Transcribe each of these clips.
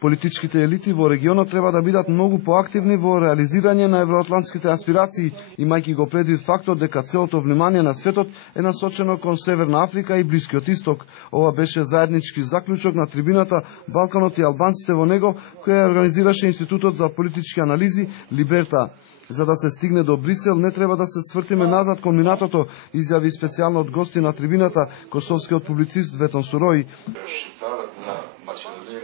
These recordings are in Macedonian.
Политичките елити во регионот треба да бидат многу поактивни во реализирање на евроатлантските аспирации, имајќи го предвид фактот дека целото внимание на светот е насочено кон Северна Африка и Блискиот Исток. Ова беше заеднички заклучок на трибината Балканот и албанците во него, која организираше Институтот за политички анализи Либерта. За да се стигне до Брисел, не треба да се свртиме назад кон минатото, изјави специјално од гости на трибината косовскиот публицист Ветон Сурој.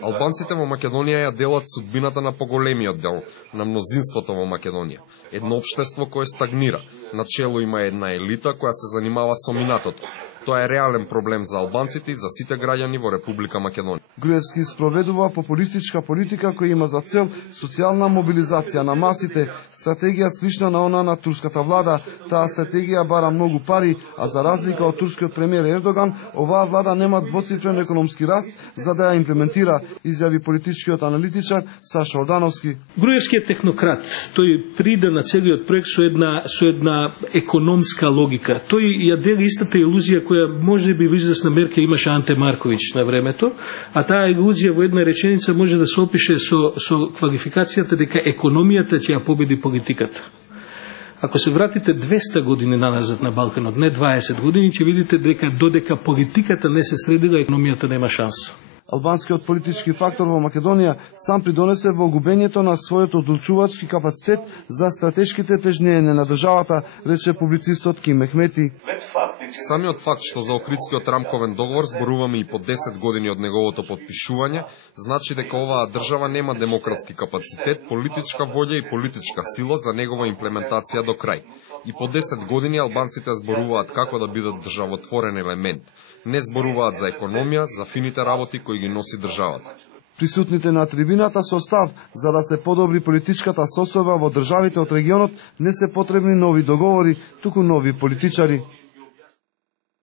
Албанците во Македонија ја делат судбината на поголемиот дел, на мнозинството во Македонија. Едно општество кое стагнира. Начело има една елита која се занимава со минатото. Тоа е реален проблем за албанците и за сите граѓани во Република Македонија. Груевски спроведува популистичка политика која има за цел социјална мобилизација на масите, стратегија слична на она на турската влада. Таа стратегија бара многу пари, а за разлика од турскиот премиер Ердоган, оваа влада нема двоцифрен економски раст за да ја имплементира, изјави политичкиот аналитичар Саша Ордановски. Груевски е технократ. Тој прида на целиот проект со една економска логика. Тој ја дели истата илузија која може би во известна мерка имаше Анте Марковиќ на времето, а таа илузија во една реченица може да се опише со квалификацијата дека економијата ќе ја победи политиката. Ако се вратите 200 години наназад на Балканот, не 20 години, ќе видите дека додека политиката не се средила, економијата нема шанса. Албанскиот политички фактор во Македонија сам придонесе во губењето на својот одлучувачки капацитет за стратешките тежнење на државата, рече публицистот Ким Мехмети. Самиот факт што за Охридскиот рамковен договор зборуваме и по 10 години од неговото подпишување, значи дека оваа држава нема демократски капацитет, политичка волја и политичка сила за негова имплементација до крај. И по 10 години албанците зборуваат како да бидат државотворен елемент. Не зборуваат за економија, за фините работи кои ги носи државата. Присутните на трибината со став за да се подобри политичката состојба во државите од регионот не се потребни нови договори, туку нови политичари.